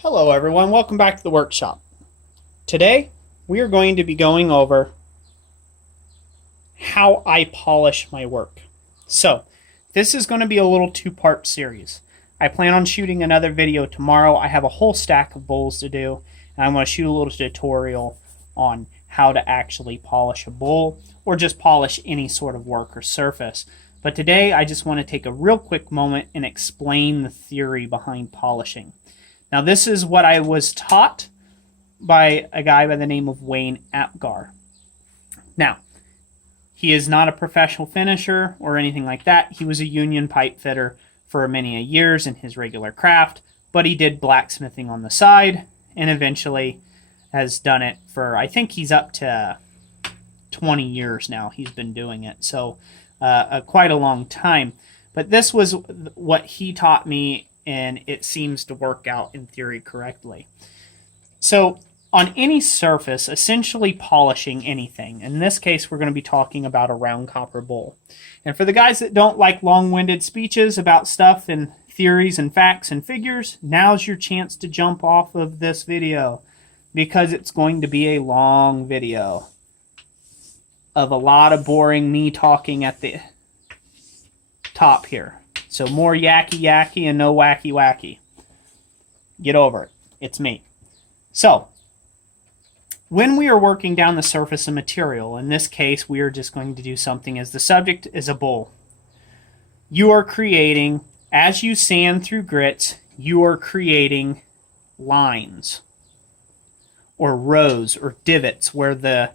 Hello everyone, welcome back to the workshop. Today we are going to be going over how I polish my work. So this is going to be a little two-part series. I plan on shooting another video tomorrow. I have a whole stack of bowls to do, and I'm going to shoot a little tutorial on how to actually polish a bowl or just polish any sort of work or surface. But today I just want to take a real quick moment and explain the theory behind polishing. Now this is what I was taught by a guy by the name of Wayne Apgar. Now, he is not a professional finisher or anything like that. He was a union pipe fitter for many years in his regular craft, but he did blacksmithing on the side and eventually has done it for, I think he's up to 20 years now he's been doing it. So quite a long time. But this was what he taught me, and it seems to work out in theory correctly. So on any surface, essentially polishing anything, in this case we're going to be talking about a round copper bowl. And for the guys that don't like long-winded speeches about stuff and theories and facts and figures, now's your chance to jump off of this video, because it's going to be a long video of a lot of boring me talking at the top here. So more yakky yakky and no wacky wacky. Get over it. It's me. So, when we are working down the surface of material, in this case we are just going to do something as the subject is a bowl. You are creating, as you sand through grits, you are creating lines or rows or divots where the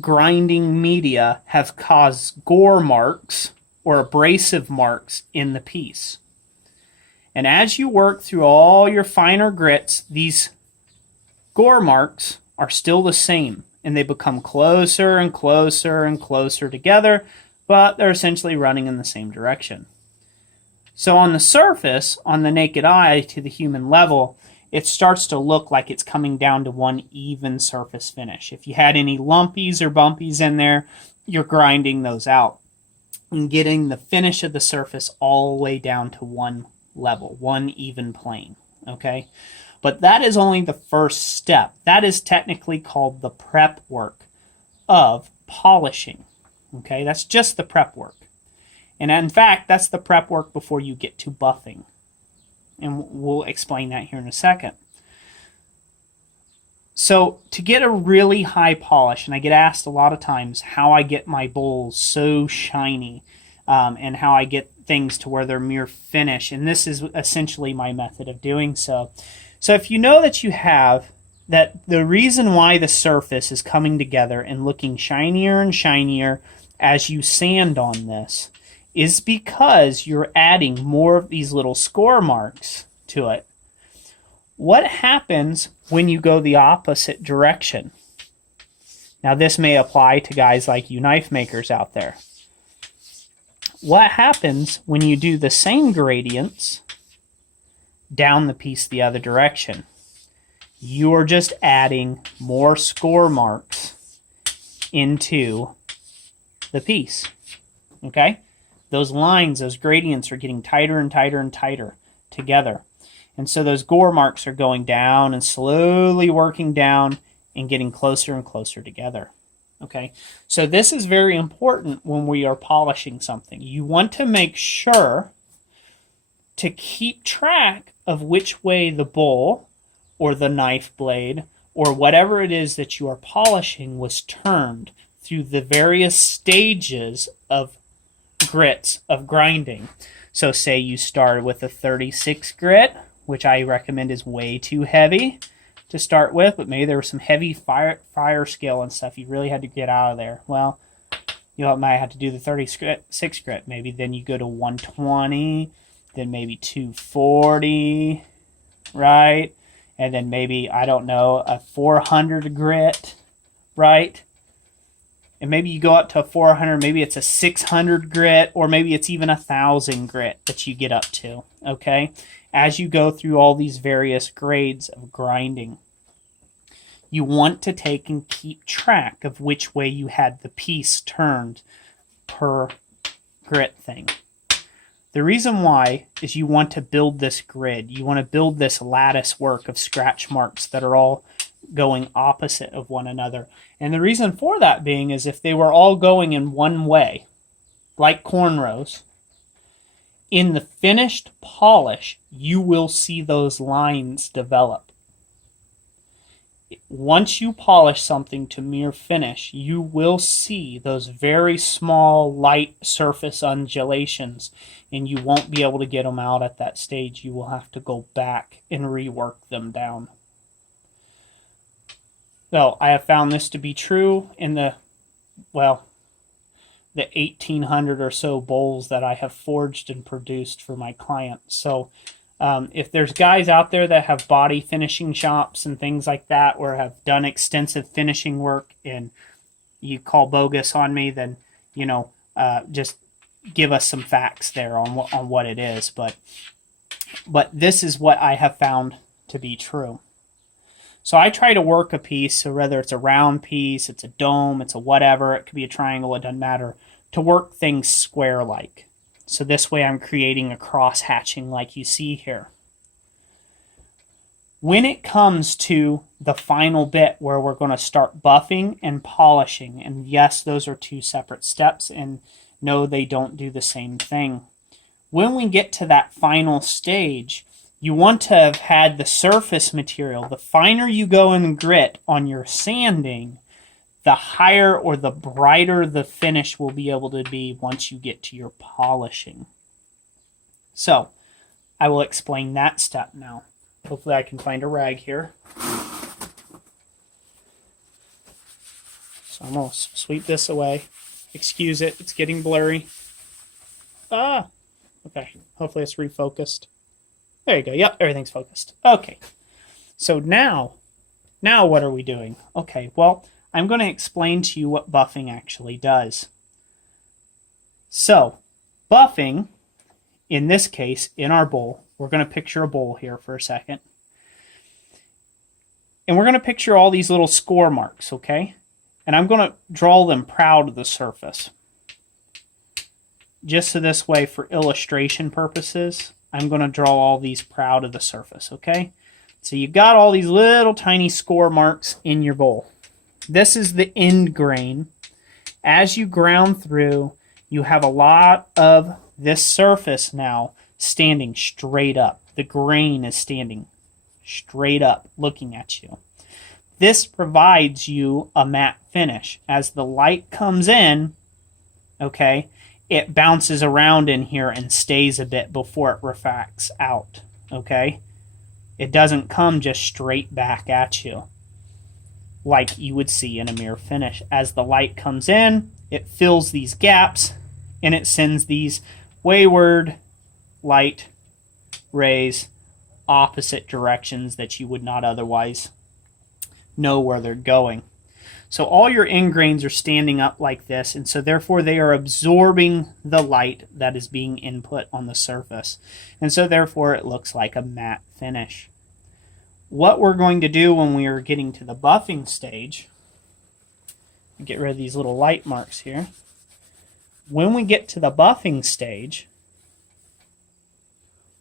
grinding media have caused gore marks or abrasive marks in the piece. And as you work through all your finer grits, these gore marks are still the same, and they become closer and closer and closer together, but they're essentially running in the same direction. So on the surface, on the naked eye to the human level, it starts to look like it's coming down to one even surface finish. If you had any lumpies or bumpies in there, you're grinding those out and getting the finish of the surface all the way down to one level, one even plane, okay? But that is only the first step. That is technically called the prep work of polishing, okay? That's just the prep work. And in fact, that's the prep work before you get to buffing. And we'll explain that here in a second. So to get a really high polish, and I get asked a lot of times how I get my bowls so shiny and how I get things to where they're mere finish, and this is essentially my method of doing so. So if you know that you have that the reason why the surface is coming together and looking shinier and shinier as you sand on this is because you're adding more of these little score marks to it. What happens when you go the opposite direction? Now this may apply to guys like you knife makers out there. What happens when you do the same gradients down the piece the other direction? You're just adding more score marks into the piece. Okay? Those lines, those gradients are getting tighter and tighter and tighter together. And so those gore marks are going down and slowly working down and getting closer and closer together. Okay, so this is very important when we are polishing something. You want to make sure to keep track of which way the bowl or the knife blade or whatever it is that you are polishing was turned through the various stages of grits of grinding. So say you started with a 36 grit, which I recommend is way too heavy to start with, but maybe there was some heavy fire scale and stuff you really had to get out of there. Well, you might have to do the 36 grit. Maybe then you go to 120, then maybe 240, right? And then maybe, I don't know, a 400 grit, right? And maybe you go up to a 400, maybe it's a 600 grit, or maybe it's even 1,000 grit that you get up to, okay? As you go through all these various grades of grinding, you want to take and keep track of which way you had the piece turned per grit thing. The reason why is you want to build this grid. You want to build this lattice work of scratch marks that are all going opposite of one another. And the reason for that being is if they were all going in one way, like cornrows, in the finished polish, you will see those lines develop. Once you polish something to mere finish, you will see those very small, light surface undulations, and you won't be able to get them out at that stage. You will have to go back and rework them down. So I have found this to be true in the 1,800 or so bowls that I have forged and produced for my clients. So if there's guys out there that have body finishing shops and things like that, or have done extensive finishing work, and you call bogus on me, then just give us some facts there on what it is. But this is what I have found to be true. So I try to work a piece, so whether it's a round piece, it's a dome, it's a whatever, it could be a triangle, it doesn't matter, to work things square-like. So this way I'm creating a cross-hatching like you see here. When it comes to the final bit where we're going to start buffing and polishing, and yes, those are two separate steps, and no, they don't do the same thing. When we get to that final stage, you want to have had the surface material. The finer you go in grit on your sanding, the higher or the brighter the finish will be able to be once you get to your polishing. So, I will explain that step now. Hopefully I can find a rag here. So I'm going to sweep this away. Excuse it, it's getting blurry. Okay, hopefully it's refocused. There you go. Yep, everything's focused. Okay. So now what are we doing? Okay, well, I'm going to explain to you what buffing actually does. So, buffing, in this case, in our bowl, we're going to picture a bowl here for a second. And we're going to picture all these little score marks, okay? And I'm going to draw them proud of the surface. Just so this way, for illustration purposes, I'm going to draw all these proud of the surface, okay? So you've got all these little tiny score marks in your bowl. This is the end grain. As you ground through, you have a lot of this surface now standing straight up. The grain is standing straight up, looking at you. This provides you a matte finish. As the light comes in, okay, it bounces around in here and stays a bit before it refracts out, okay? It doesn't come just straight back at you like you would see in a mirror finish. As the light comes in, it fills these gaps and it sends these wayward light rays opposite directions that you would not otherwise know where they're going. So all your end grains are standing up like this, and so therefore they are absorbing the light that is being input on the surface. And so therefore it looks like a matte finish. What we're going to do when we are getting to the buffing stage, get rid of these little light marks here. When we get to the buffing stage,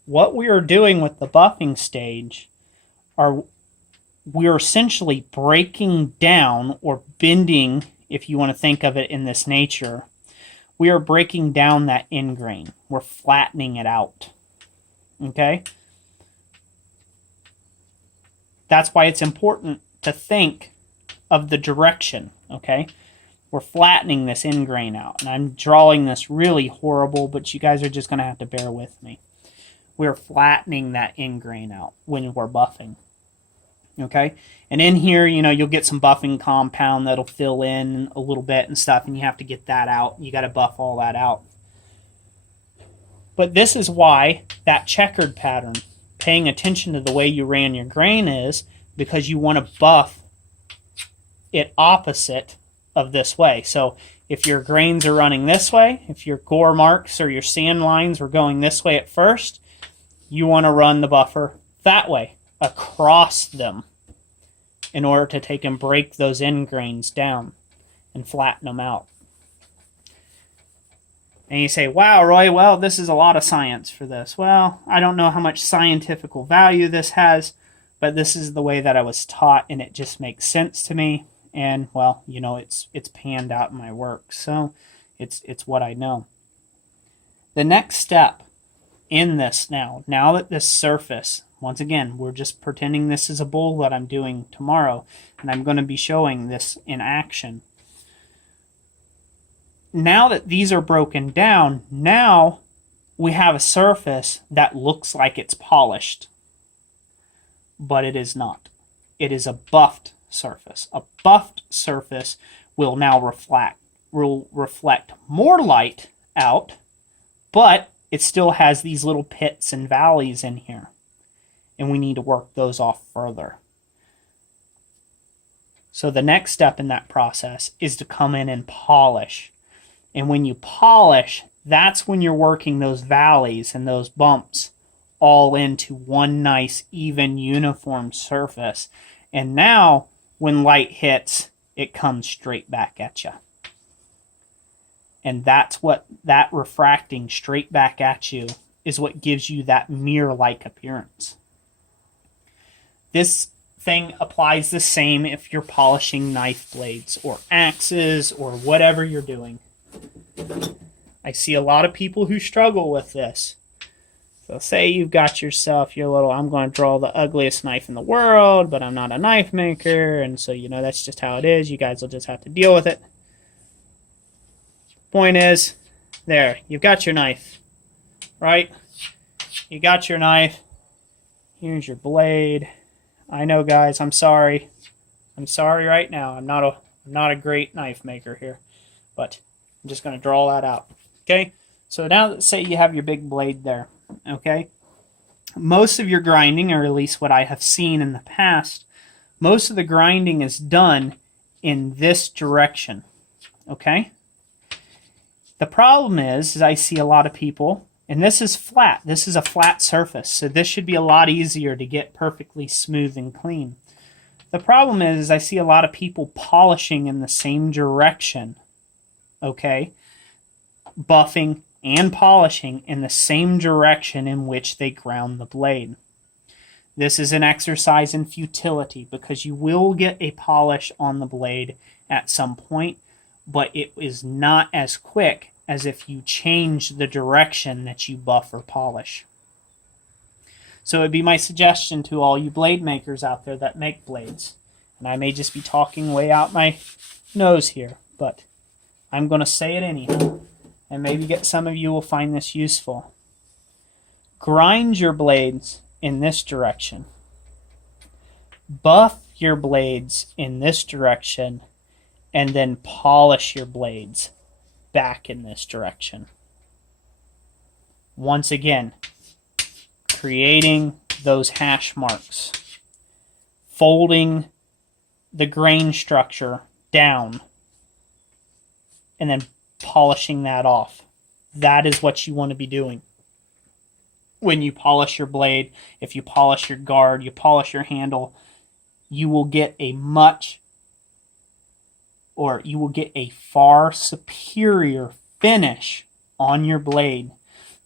what we are doing with the buffing stage are we're essentially breaking down or bending, if you want to think of it in this nature, we are breaking down that end grain. We're flattening it out. Okay? That's why it's important to think of the direction. Okay? We're flattening this end grain out. And I'm drawing this really horrible, but you guys are just going to have to bear with me. We're flattening that end grain out when we're buffing. Okay, and in here, you'll get some buffing compound that'll fill in a little bit and stuff, and you have to get that out. You got to buff all that out. But this is why that checkered pattern, paying attention to the way you ran your grain, is because you want to buff it opposite of this way. So if your grains are running this way, if your gore marks or your sand lines were going this way at first, you want to run the buffer that way, across them, in order to take and break those end grains down and flatten them out. And you say, wow, Roy, well, this is a lot of science for this. Well, I don't know how much scientific value this has, but this is the way that I was taught, and it just makes sense to me. And, well, you know, it's panned out in my work. So it's what I know. The next step in this now that this surface, once again, we're just pretending this is a bowl that I'm doing tomorrow, and I'm going to be showing this in action. Now that these are broken down, now we have a surface that looks like it's polished, but it is not. It is a buffed surface. A buffed surface will now reflect more light out, but it still has these little pits and valleys in here, and we need to work those off further. So the next step in that process is to come in and polish. And when you polish, that's when you're working those valleys and those bumps all into one nice, even, uniform surface. And now, when light hits, it comes straight back at you. And that's what that refracting straight back at you is what gives you that mirror-like appearance. This thing applies the same if you're polishing knife blades or axes or whatever you're doing. I see a lot of people who struggle with this. So say you've got yourself your little, I'm going to draw the ugliest knife in the world, but I'm not a knife maker, and so, you know, that's just how it is. You guys will just have to deal with it. Point is, there, you've got your knife, right? You got your knife. Here's your blade. I know, guys, I'm sorry. I'm sorry right now. I'm not a great knife maker here, but I'm just going to draw that out, okay? So now, say you have your big blade there, okay? Most of your grinding, or at least what I have seen in the past, most of the grinding is done in this direction, okay? The problem is I see a lot of people, and this is flat. This is a flat surface, so this should be a lot easier to get perfectly smooth and clean. The problem is I see a lot of people polishing in the same direction, okay, buffing and polishing in the same direction in which they ground the blade. This is an exercise in futility because you will get a polish on the blade at some point, but it is not as quick as if you change the direction that you buff or polish. So it would be my suggestion to all you blade makers out there that make blades, and I may just be talking way out my nose here, but I'm going to say it anyhow, and maybe some of you will find this useful. Grind your blades in this direction. Buff your blades in this direction, and then polish your blades back in this direction. Once again, creating those hash marks, folding the grain structure down, and then polishing that off. That is what you want to be doing. When you polish your blade, if you polish your guard, you polish your handle, you will get a far superior finish on your blade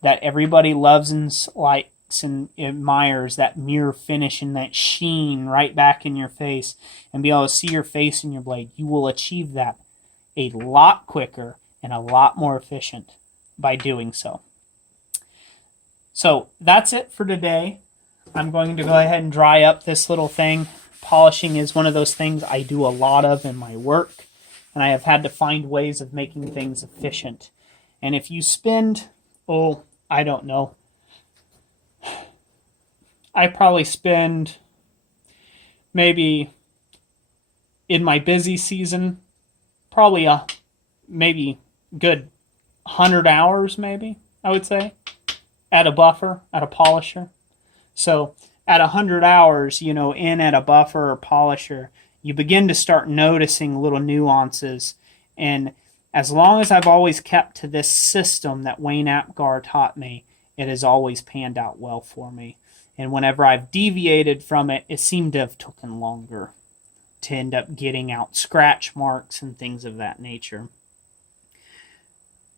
that everybody loves and likes and admires, that mirror finish and that sheen right back in your face, and be able to see your face in your blade. You will achieve that a lot quicker and a lot more efficient by doing so. So that's it for today. I'm going to go ahead and dry up this little thing. Polishing is one of those things I do a lot of in my work, and I have had to find ways of making things efficient. And if you spend, I don't know, I probably spend maybe in my busy season, probably maybe good 100 hours, maybe, I would say, at a buffer, at a polisher. So at 100 hours, in at a buffer or polisher, you begin to start noticing little nuances. And as long as I've always kept to this system that Wayne Apgar taught me, it has always panned out well for me. And whenever I've deviated from it, it seemed to have taken longer to end up getting out scratch marks and things of that nature.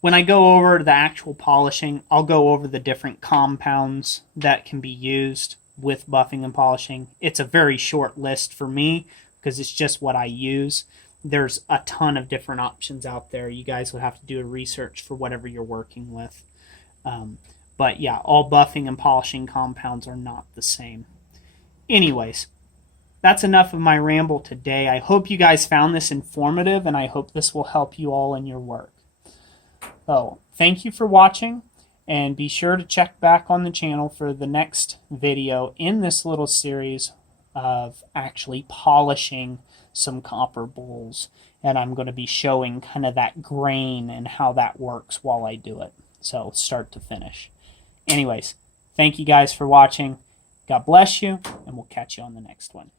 when I go over the actual polishing, I'll go over the different compounds that can be used with buffing and polishing. It's a very short list for me because it's just what I use. There's a ton of different options out there. You guys would have to do a research for whatever you're working with. But yeah, all buffing and polishing compounds are not the same. Anyways, that's enough of my ramble today. I hope you guys found this informative, and I hope this will help you all in your work. So, thank you for watching, and be sure to check back on the channel for the next video in this little series of actually polishing some copper bowls. And I'm going to be showing kind of that grain and how that works while I do it. So, start to finish. Anyways, thank you guys for watching. God bless you, and we'll catch you on the next one.